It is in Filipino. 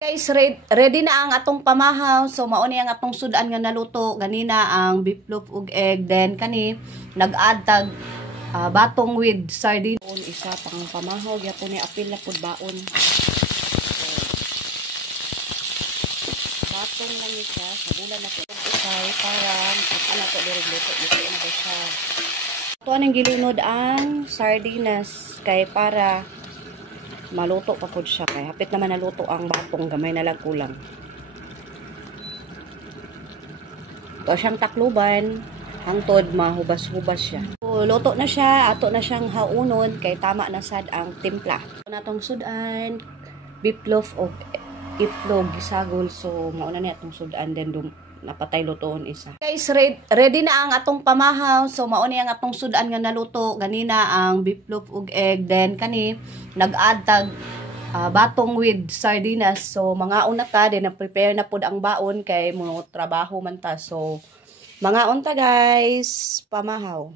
Guys, ready na ang atong pamahaw. So mao ni ang atong sudan nga naluto ganina ang beef loaf ug egg. Then kani nag-add tag batong with sardine. Isa pang pamahaw gyapon ni apil na pud baon. Batong lang siya sa bulan na pud usay para at ana to diri luto na ba siya. Ito anong gilunod ang sardinas kay para maluto pa po siya kay hapit naman naluto ang batong gamay na lang kulang. Ito siyang takluban hangtod mahubas-hubas siya. So, luto na siya, ato na siyang haunon kay tama na sad ang timpla. Ito na itong sudan, beef loaf o itlog gisagol. So mauna ni atong sudan then napatay lutoon isa. Guys, ready na ang atong pamahaw. So mao ni ang atong sudan nga naluto ganina ang beef loaf ug egg. Then kani nag-add tag batong with sardinas. So mga una ta din na prepare na pud ang baon kay mo trabaho man ta. So mga unta guys, pamahaw.